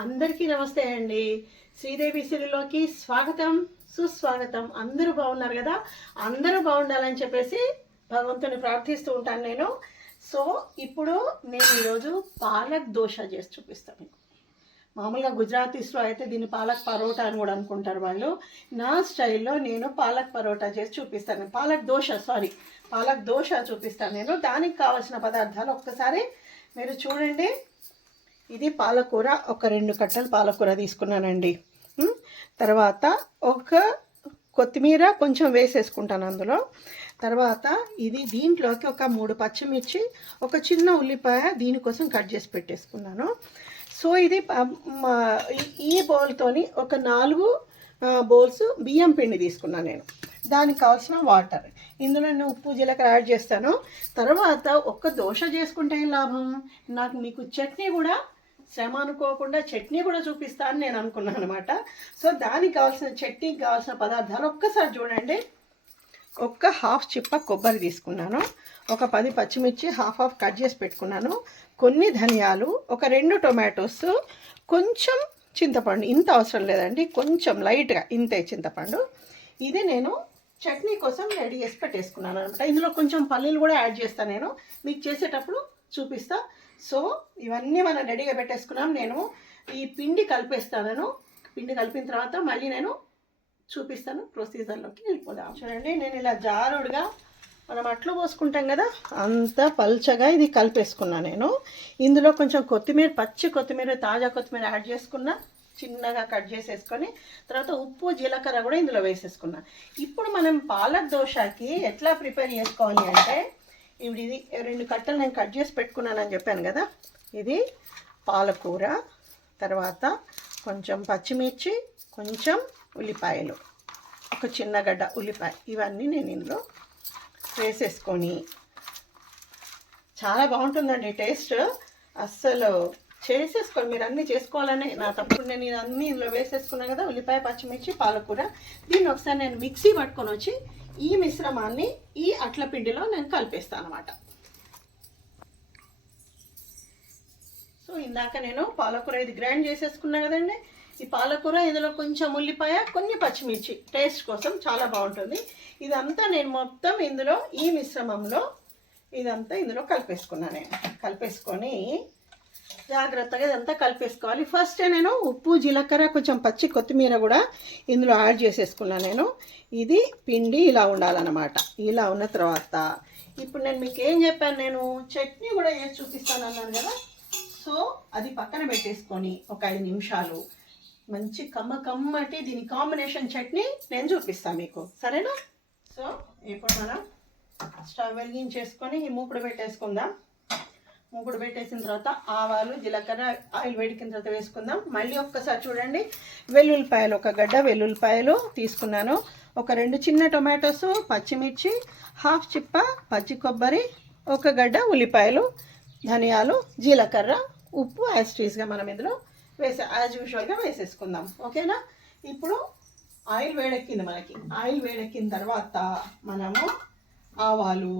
అందరికీ నమస్తే అండి. శ్రీదేవి సిరిలోకి స్వాగతం, సుస్వాగతం. అందరూ బాగున్నారు కదా? అందరూ బాగుండాలని చెప్పేసి భగవంతుని ప్రార్థిస్తూ ఉంటాను నేను. సో ఇప్పుడు నేను ఈరోజు పాలక్ దోశ చేసి చూపిస్తాను మీకు. మామూలుగా గుజరాతీస్లో అయితే దీన్ని పాలక్ పరోటా అని కూడా అనుకుంటారు వాళ్ళు. నా స్టైల్లో నేను పాలక్ పరోటా చేసి చూపిస్తాను. పాలక్ దోశ చూపిస్తాను నేను. దానికి కావాల్సిన పదార్థాలు ఒక్కసారి మీరు చూడండి. ఇది పాలకూర, ఒక 2 కట్టలు పాలకూర తీసుకున్నానండి. తర్వాత ఒక కొత్తిమీర కొంచెం వేసేసుకుంటాను అందులో. తర్వాత దీంట్లోకి ఒక 3 పచ్చిమిర్చి, ఒక చిన్న ఉల్లిపాయ దీనికోసం కట్ చేసి పెట్టేసుకున్నాను. సో ఇది ఈ బౌల్తోని ఒక 4 బౌల్స్ బియ్యం పిండి తీసుకున్నాను నేను. దానికి కావాల్సిన వాటర్, ఇందులో నేను ఉప్పు జీలకర్ర యాడ్ చేస్తాను. తర్వాత ఒక్క దోశ చేసుకుంటే ఏం లాభం, మీకు చట్నీ కూడా శ్రమ అనుకోకుండా చట్నీ కూడా చూపిస్తాను నేను అనుకున్నాను అనమాట. సో దానికి కావాల్సిన చట్నీకి కావాల్సిన పదార్థాలు ఒక్కసారి చూడండి. ఒక హాఫ్ చిప్ప కొబ్బరి తీసుకున్నాను, ఒక 10 పచ్చిమిర్చి హాఫ్ కట్ చేసి పెట్టుకున్నాను, కొన్ని ధనియాలు, ఒక 2 టొమాటోస్, కొంచెం చింతపండు. ఇంత అవసరం లేదండి, కొంచెం లైట్గా ఇంతే చింతపండు. ఇది నేను చట్నీ కోసం రెడీ చేసి పెట్టేసుకున్నాను అనమాట. ఇందులో కొంచెం పల్లీలు కూడా యాడ్ చేస్తాను నేను, మీకు చేసేటప్పుడు చూపిస్తా. సో ఇవన్నీ మనం రెడీగా పెట్టేసుకున్నాం. నేను ఈ పిండి కలిపేస్తాను. పిండి కలిపిన తర్వాత మళ్ళీ నేను చూపిస్తాను. ప్రొసీజర్లోకి వెళ్ళిపోదాం. చూడండి, నేను ఇలా జారుడుగా మనం అట్లు పోసుకుంటాం కదా, అంత పల్చగా ఇది కలిపేసుకున్నాను నేను. ఇందులో కొంచెం కొత్తిమీర, పచ్చి కొత్తిమీర, తాజా కొత్తిమీర యాడ్ చేసుకున్నా, చిన్నగా కట్ చేసేసుకొని. తర్వాత ఉప్పు జీలకర్ర కూడా ఇందులో వేసేసుకున్నా. ఇప్పుడు మనం పాలక్ దోశకి ఎట్లా ప్రిపేర్ చేసుకోవాలి అంటే, ఇప్పుడు ఇది 2 కట్టలు నేను కట్ చేసి పెట్టుకున్నానని చెప్పాను కదా. ఇది పాలకూర, తర్వాత కొంచెం పచ్చిమిర్చి, కొంచెం ఉల్లిపాయలు, ఒక చిన్న గడ్డ ఉల్లిపాయ, ఇవన్నీ నేను ఇందులో వేసేసుకొని, చాలా బాగుంటుందండి టేస్ట్. అస్సలు చేసేసుకోండి, మీరు అన్నీ చేసుకోవాలని నా తప్పుడు. నేను ఇదన్నీ ఇందులో వేసేసుకున్నాను కదా, ఉల్లిపాయ, పచ్చిమిర్చి, పాలకూర. దీన్ని ఒకసారి నేను మిక్సీ పట్టుకొని వచ్చి ఈ మిశ్రమాన్ని ఈ అట్ల పిండిలో నేను కలిపేస్తాను అనమాట. సో ఇందాక నేను పాలకూర ఇది గ్రైండ్ చేసేసుకున్నా కదండి. ఈ పాలకూర, ఇందులో కొంచెం ఉల్లిపాయ, కొన్ని పచ్చిమిర్చి టేస్ట్ కోసం చాలా బాగుంటుంది. ఇదంతా నేను మొత్తం ఇందులో ఈ మిశ్రమంలో ఇదంతా ఇందులో కలిపేసుకున్నాను. నేను కలిపేసుకొని జాగ్రత్తగా ఇదంతా కలిపేసుకోవాలి. ఫస్ట్ నేను ఉప్పు జీలకర్ర, కొంచెం పచ్చి కొత్తిమీర కూడా ఇందులో యాడ్ చేసేసుకున్నాను నేను. ఇది పిండి ఇలా ఉండాలన్నమాట. ఇలా ఉన్న తర్వాత ఇప్పుడు నేను మీకు ఏం చెప్పాను, నేను చట్నీ కూడా వేసి చూపిస్తాను అన్నాను కదా. సో అది పక్కన పెట్టేసుకొని ఒక 5 నిమిషాలు మంచి కమ్మటి దీని కాంబినేషన్ చట్నీ నేను చూపిస్తాను మీకు, సరేనా? సో ఇప్పుడు మనం స్టవ్ వెలిగించేసుకొని ఈ మూకుడు పెట్టేసుకుందాం. మూకుడు పెట్టేసిన తర్వాత ఆవాలు, జీలకర్ర, ఆయిల్ వేడికిన తర్వాత వేసుకుందాం. మళ్ళీ ఒక్కసారి చూడండి. వెల్లుల్లిపాయలు, ఒక గడ్డ వెల్లుల్లిపాయలు తీసుకున్నాను, ఒక 2 చిన్న టొమాటోస్, పచ్చిమిర్చి, హాఫ్ చిప్ప పచ్చి కొబ్బరి, ఒక గడ్డ ఉల్లిపాయలు, ధనియాలు, జీలకర్ర, ఉప్పు యాజ్ మనం ఇందులో యాజ్ యూజువల్గా వేసేసుకుందాం. ఓకేనా? ఇప్పుడు ఆయిల్ వేడెక్కింది మనకి. ఆయిల్ వేడెక్కిన తర్వాత మనము ఆవాలు,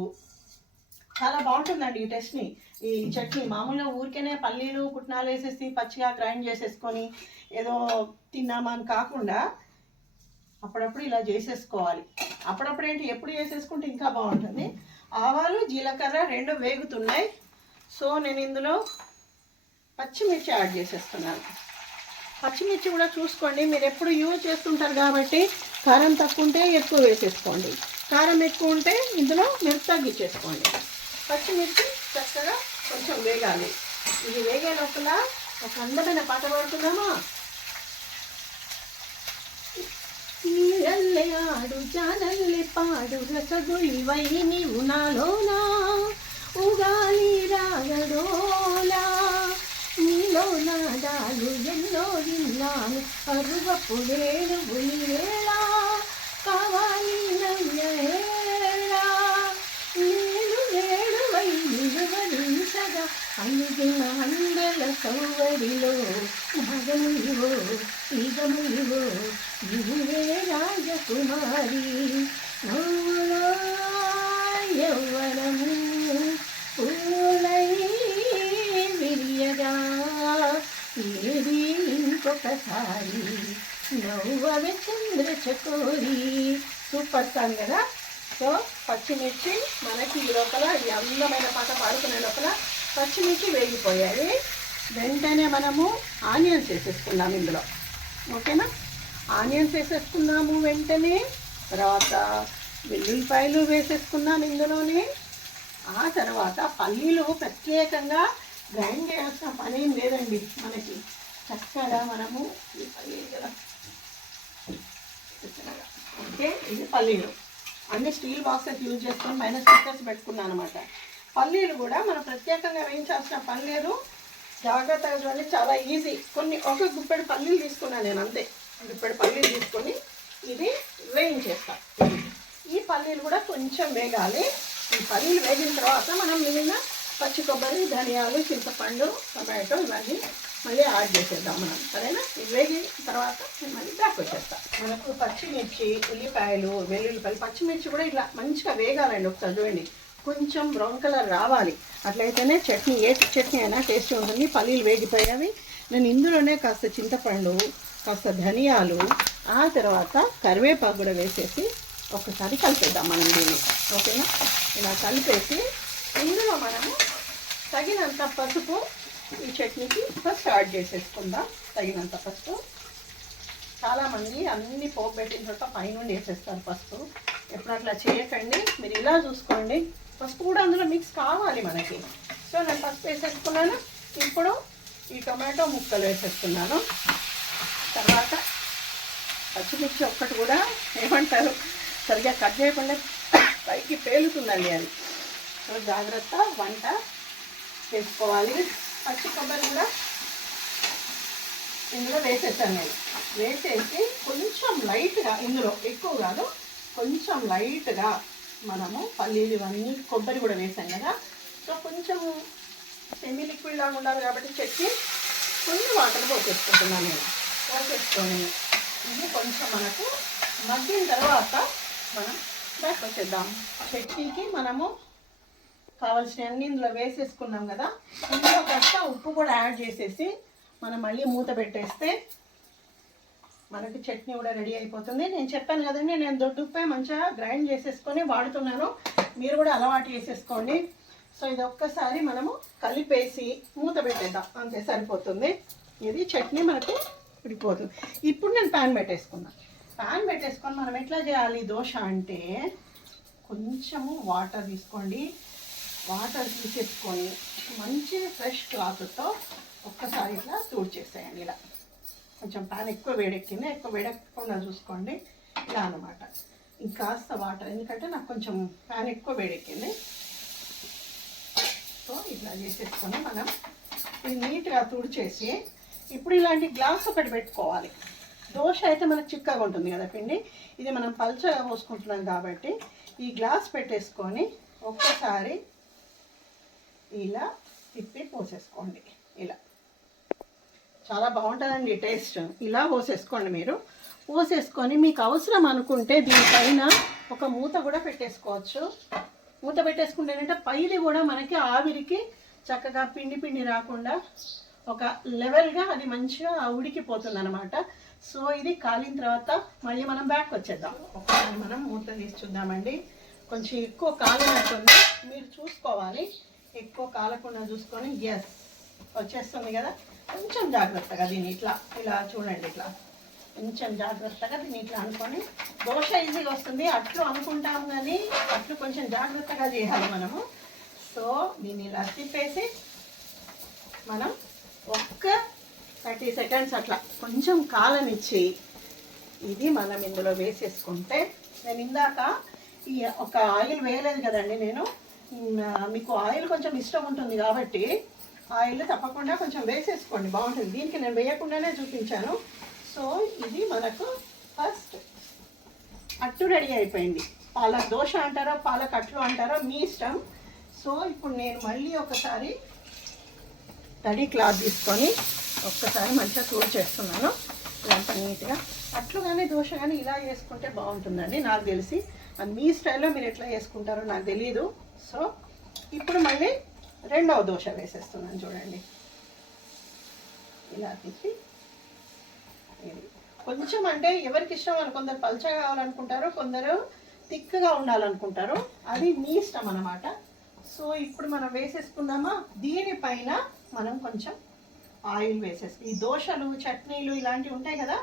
చాలా బాగుంటుందండి ఈ టేస్ట్ని. ఈ చట్నీ మామూలుగా ఊరికేనే పల్లీలు పుట్నాలు వేసేసి పచ్చిగా గ్రైండ్ చేసేసుకొని ఏదో తిన్నామా అని కాకుండా అప్పుడప్పుడు ఇలా చేసేసుకోవాలి. అప్పుడప్పుడు ఏంటి, ఎప్పుడు చేసేసుకుంటే ఇంకా బాగుంటుంది. ఆవాలు, జీలకర్ర 2 వేగుతున్నాయి. సో నేను ఇందులో పచ్చిమిర్చి యాడ్ చేసేస్తున్నాను. పచ్చిమిర్చి కూడా చూసుకోండి, మీరు ఎప్పుడు యూజ్ చేస్తుంటారు కాబట్టి కారం తక్కువ ఉంటే ఎక్కువ వేసేసుకోండి, కారం ఎక్కువ ఉంటే ఇందులో మీరు తగ్గించేసుకోండి. పచ్చిమిర్చి చక్కగా కొంచెం వేగాలి. ఇది వేగే లోపల ఒక అందమైన పాట పాడుతున్నామా? నీరల్లే ఆడు జానల్లే పాడు రసగులివై నీవు నాలోనా ఉగాలి రాగడోలా నీలో నాదాలు ఎన్నో విన్నాను అరువపు వేడు వేళ కావాలి నయ్యేళ నేను వేడువై నిలువరించగా అందున అందల సౌవడిలో నాగములివో నిగములివో నీవే రాజకుమారి నవ్వులో యౌవనము పూలై విరియగా ఏది ఇంకొకసారి నవ్వవి చంద్ర చకోరి. సూపర్ సాంగ్ కదా. సో పచ్చిమిర్చి మనకి ఈ లోపల ఈ అందమైన పాట పాడుకునే లోపల పచ్చిమిర్చి వేగిపోయాయి. వెంటనే మనము ఆనియన్స్ వేసేసుకుందాం ఇందులో. ఓకేనా, ఆనియన్స్ వేసేసుకున్నాము. వెంటనే తర్వాత వెల్లుల్లిపాయలు వేసేసుకున్నాం ఇందులోనే. ఆ తర్వాత పల్లీలు ప్రత్యేకంగా గ్రైండ్ చేయాల్సిన పని ఏం లేదండి మనకి. చక్కగా మనము ఈ పల్లీలు, ఓకే, ఇది పల్లీలు అన్ని స్టీల్ బాక్సెస్ యూజ్ చేసుకొని పైన స్టిక్కర్స్ పెట్టుకున్నాను అనమాట. పల్లీలు కూడా మనం ప్రత్యేకంగా వేయించాల్సిన పని లేదు. జాగ్రత్తగా చూడండి, చాలా ఈజీ. ఒక గుప్పెడు పల్లీలు తీసుకున్నాను నేను, అంతే. గుప్పెడు పల్లీలు తీసుకొని ఇది వేయించేస్తాను. ఈ పల్లీలు కూడా కొంచెం వేగాలి. ఈ పల్లీలు వేగిన తర్వాత మనం మిగిలిన పచ్చి కొబ్బరి, ధనియాలు, చింతపండు, టొమాటో ఇవన్నీ మళ్ళీ యాడ్ చేసేద్దాం మనం. సరేనా, ఇది వేగిన తర్వాత మళ్ళీ బ్యాక్ వచ్చేస్తాం. మనకు పచ్చిమిర్చి, ఉల్లిపాయలు, వెల్లుల్లిపాయలు, పచ్చిమిర్చి కూడా ఇలా మంచిగా వేగాలండి. ఒకసారి చూడండి, కొంచెం బ్రౌన్ కలర్ రావాలి. అట్లయితేనే చట్నీ, ఏ చట్నీ అయినా టేస్టీ ఉంటుంది. పల్లీలు వేగిపోయావి. నేను ఇందులోనే కాస్త చింతపండు, కాస్త ధనియాలు, ఆ తర్వాత కరివేపాకు కూడా వేసేసి ఒక్కసారి కలిపేద్దాం మనం దీన్ని. ఓకేనా, ఇలా కలిపేసి ఇందులో మనము తగినంత పసుపు, ఈ చట్నీకి ఫస్ట్ యాడ్ చేసేసుకుందాం. తగినంత పసుపు. చాలామంది అన్ని పోపు పెట్టిన తర్వాత పైనుండి వేసేస్తారు పసుపు. ఎప్పుడు అట్లా చేయకండి, మీరు ఇలా చూసుకోండి. పసుపు కూడా అందులో మిక్స్ కావాలి మనకి. సో నేను పసుపు వేసేసుకున్నాను. ఇప్పుడు ఈ టొమాటో ముక్కలు వేసేసుకున్నాను. తర్వాత పచ్చిమిర్చి ఒక్కటి కూడా ఏమంటారు, సరిగ్గా కట్ చేయకుండా పైకి పేలుతుందండి అది. సో జాగ్రత్త వంట చేసుకోవాలి. పచ్చి కొబ్బరి కూడా ఇందులో వేసేసాను నేను. వేసేసి కొంచెం లైట్గా, ఇందులో ఎక్కువ కాదు, కొంచెం లైట్గా మనము పల్లీలు ఇవన్నీ, కొబ్బరి కూడా వేసాం కదా. సో కొంచెం సెమీ లిక్విడ్ లాగా ఉండాలి కాబట్టి చట్నీ కొన్ని వాటర్ పోసేసుకుంటున్నాను నేను. పోసేసుకొని ఇది కొంచెం మనకు మగ్గిన తర్వాత మనం బ్యాక్ వచ్చేద్దాం. చట్నీకి మనము కావాల్సినవన్నీ ఇందులో వేసేసుకున్నాం కదా. ఇందులో కాస్త ఉప్పు కూడా యాడ్ చేసేసి మనం మళ్ళీ మూత పెట్టేస్తే మనకి చట్నీ కూడా రెడీ అయిపోతుంది. నేను చెప్పాను కదండి, నేను దొడ్డుపై మంచిగా గ్రైండ్ చేసేసుకొని వాడుతున్నాను. మీరు కూడా అలవాటు చేసేసుకోండి. సో ఇది ఒక్కసారి మనము కలిపేసి మూత పెట్టేద్దాం, అంతే సరిపోతుంది. ఇది చట్నీ మనకు ఉడికిపోతుంది. ఇప్పుడు నేను ప్యాన్ పెట్టేసుకున్నాను. ప్యాన్ పెట్టేసుకొని మనం ఎట్లా చేయాలి దోశ అంటే, కొంచెము వాటర్ తీసుకోండి. వాటర్ తీసేసుకొని మంచి ఫ్రెష్ క్లాత్తో ఒక్కసారి ఇట్లా తుడిచేసేయండి. ఇలా కొంచెం ప్యాన్ ఎక్కువ వేడెక్కింది, ఎక్కువ వేడెక్కకుండా చూసుకోండి. ఇలా అనమాట. ఇంకాస్త వాటర్, ఎందుకంటే నాకు కొంచెం ప్యాన్ ఎక్కువ వేడెక్కింది. సో ఇట్లా చేసేసుకొని మనం ఇది నీట్గా తుడిచేసి, ఇప్పుడు ఇలాంటి గ్లాస్ ఒకటి పెట్టుకోవాలి. దోశ అయితే మనకు చిక్కగా ఉంటుంది కదా పిండి, ఇది మనం పల్చగా పోసుకుంటున్నాం కాబట్టి ఈ గ్లాస్ పెట్టేసుకొని ఒక్కసారి ఇలా తిప్పి పోసేసుకోండి. ఇలా చాలా బాగుంటుందండి టేస్ట్. ఇలా పోసేసుకోండి. మీరు పోసేసుకొని మీకు అవసరం అనుకుంటే దీనిపైన ఒక మూత కూడా పెట్టేసుకోవచ్చు. మూత పెట్టేసుకుంటే ఏంటంటే పైది కూడా మనకి ఆవిరికి చక్కగా పిండి పిండి రాకుండా ఒక లెవెల్గా అది మంచిగా ఉడికిపోతుంది అనమాట. సో ఇది కాలిన తర్వాత మళ్ళీ మనం బ్యాక్ వచ్చేద్దాం. ఒకసారి మనం మూత తీసి చూద్దామండి. కొంచెం ఎక్కువ కాలినట్టుంది, మీరు చూసుకోవాలి. ఎక్కువ కాలకుండా చూసుకొని, ఎస్ వచ్చేస్తుంది కదా. కొంచెం జాగ్రత్తగా దీన్ని ఇట్లా ఇలా చూడండి, ఇట్లా కొంచెం జాగ్రత్తగా దీన్ని ఇట్లా అనుకొని, దోశ ఈజీగా వస్తుంది. అట్లు అనుకుంటాం కానీ అట్లు కొంచెం జాగ్రత్తగా చేయాలి మనము. సో దీన్ని ఇలా తిప్పేసి మనం ఒక్క 30 సెకండ్స్ అట్లా కొంచెం కాలనిచ్చి ఇది మనం ఇందులో వేసేసుకుంటే, నేను ఇందాక ఈ ఒక ఆయిల్ వేయలేదు కదండి నేను. మీకు ఆయిల్ కొంచెం ఇష్టం ఉంటుంది కాబట్టి ఆయిల్ తప్పకుండా కొంచెం వేసేసుకోండి, బాగుంటుంది. దీనికి నేను వేయకుండానే చూపించాను. సో ఇది మనకు ఫస్ట్ అట్టు రెడీ అయిపోయింది. పాలక్ దోశ అంటారో పాలక్ అట్లు అంటారో మీ ఇష్టం. సో ఇప్పుడు నేను మళ్ళీ ఒకసారి తడి క్లాత్ తీసుకొని ఒక్కసారి మంచిగా చేస్తున్నాను. ఇదంతా నీట్గా అట్లు కానీ దోశ కానీ ఇలా వేసుకుంటే బాగుంటుందండి నాకు తెలిసి. అది మీ స్టైల్లో మీరు ఎట్లా వేసుకుంటారో నాకు తెలియదు. సో ఇప్పుడు మళ్ళీ రెండవ దోశ వేసేస్తున్నాను చూడండి. ఇలా తిప్పి ఇది కొంచెం అంటే ఎవరికి ఇష్టం అని కొందరు పల్చగా కావాలనుకుంటారు, కొందరు థిక్గా ఉండాలనుకుంటారు, అది మీ ఇష్టం అన్నమాట. సో ఇప్పుడు మనం వేసేసుకుందామా. దీనిపైన మనం కొంచెం ఆయిల్ వేసేసి ఈ దోశలు చట్నీలు ఇలాంటివి ఉంటాయి కదా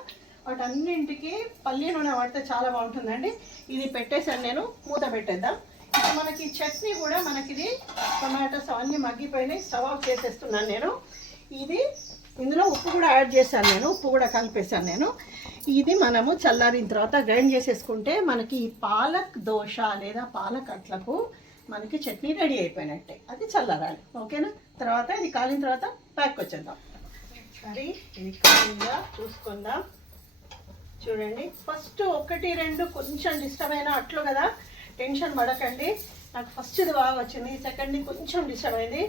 వాటన్నింటికి పల్లి నూనె వాడితే చాలా బాగుంటుందండి. ఇది పెట్టేసాను నేను, మూత పెట్టేద్దాం. ఇప్పుడు మనకి చట్నీ కూడా మనకి ఇది టొమాటోస్ అవన్నీ మగ్గిపోయినాయి, స్టవ్ ఆఫ్ చేసేస్తున్నాను నేను. ఇది ఇందులో ఉప్పు కూడా యాడ్ చేశాను నేను, ఉప్పు కూడా కలిపేశాను నేను. ఇది మనము చల్లారిన తర్వాత గ్రైండ్ చేసేసుకుంటే మనకి ఈ పాలక్ దోశ లేదా పాలక్ అట్లకు మనకి చట్నీ రెడీ అయిపోయినట్టే. అది చల్లారాలి, ఓకేనా. తర్వాత ఇది కాలిన తర్వాత ప్యాక్ వచ్చేద్దాం. సరే ఇది కాలిందా చూసుకుందాం. చూడండి, ఫస్ట్ 1 2 కొంచెం డిస్టర్బ్ అయినా అట్లు కదా, టెన్షన్ పడకండి. నాకు ఫస్ట్ ఇది బాగా వచ్చింది, సెకండ్ది కొంచెం డిస్టర్బ్ అయింది.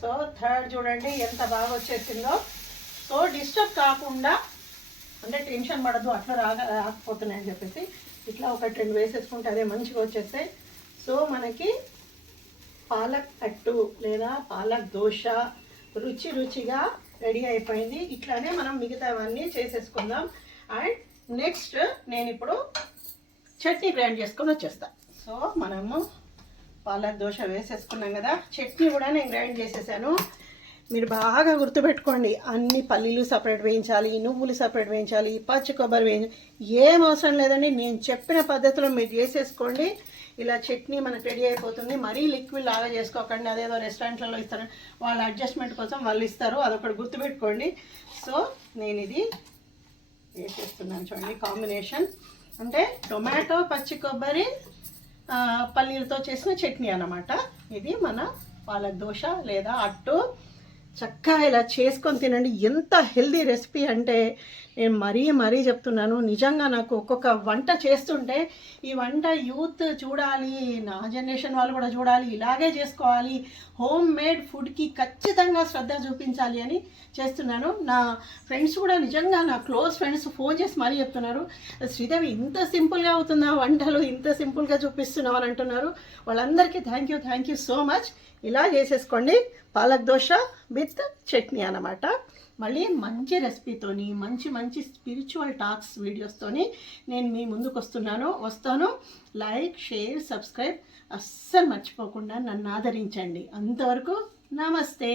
సో థర్డ్ చూడండి ఎంత బాగా వచ్చేసిందో. సో డిస్టర్బ్ కాకుండా అంటే టెన్షన్ పడద్దు అట్లా రాకపోతున్నాయని చెప్పేసి ఇట్లా 1 2 వేసేసుకుంటే అదే మంచిగా వచ్చేస్తాయి. సో మనకి పాలక్ అట్టు లేదా పాలక్ దోశ రుచిగా రెడీ అయిపోయింది. ఇట్లానే మనం మిగతావన్నీ చేసేసుకుందాం. అండ్ నెక్స్ట్ నేను ఇప్పుడు చట్నీ గ్రైండ్ చేసుకొని వచ్చేస్తాను. సో మనము పాలక్ దోశ వేసేసుకున్నాం కదా, చట్నీ కూడా నేను గ్రైండ్ చేసేసాను. మీరు బాగా గుర్తుపెట్టుకోండి, అన్ని పల్లీలు సపరేట్ వేయించాలి, నువ్వులు సపరేట్ వేయించాలి, పచ్చి కొబ్బరి వేయించాలి, ఏం అవసరం లేదండి. నేను చెప్పిన పద్ధతిలో మీరు చేసేసుకోండి, ఇలా చట్నీ మనకు రెడీ అయిపోతుంది. మరీ లిక్విడ్ లాగా చేసుకోకండి, అదేదో రెస్టారెంట్లలో ఇస్తారు, వాళ్ళ అడ్జస్ట్మెంట్ కోసం వాళ్ళు ఇస్తారు, అదొకటి గుర్తుపెట్టుకోండి. సో నేను ఇది వేసేస్తున్నాను చూడండి. కాంబినేషన్ అంటే టొమాటో పచ్చి కొబ్బరి పల్లీలతో చేసిన చట్నీ అన్నమాట. ఇది మన పాలక్ దోశ లేదా అట్టు. చక్కగా ఇలా చేసుకొని తినండి. ఎంత హెల్దీ రెసిపీ అంటే నేను మరీ చెప్తున్నాను. నిజంగా నాకు ఒక్కొక్క వంట చేస్తుంటే ఈ వంట యూత్ చూడాలి, నా జనరేషన్ వాళ్ళు కూడా చూడాలి, ఇలాగే చేసుకోవాలి, హోమ్ మేడ్ ఫుడ్కి ఖచ్చితంగా శ్రద్ధ చూపించాలి అని చేస్తున్నాను. నా ఫ్రెండ్స్ కూడా నిజంగా నా క్లోజ్ ఫ్రెండ్స్ ఫోన్ చేసి మరీ చెప్తున్నారు, శ్రీదేవి ఇంత సింపుల్గా అవుతుందా వంటలు, ఇంత సింపుల్గా చూపిస్తున్నావు అని అంటున్నారు. వాళ్ళందరికీ థ్యాంక్ యూ సో మచ్. ఇలా చేసేసుకోండి పాలక్ దోశ విత్ చట్నీ అన్నమాట. మళ్ళీ మంచి రెసిపీతోని మంచి స్పిరిచువల్ టాక్స్ వీడియోస్తోని నేను మీ ముందుకు వస్తాను. లైక్, షేర్, సబ్స్క్రైబ్ అస్సలు మర్చిపోకుండా నన్ను ఆదరించండి. అంతవరకు నమస్తే.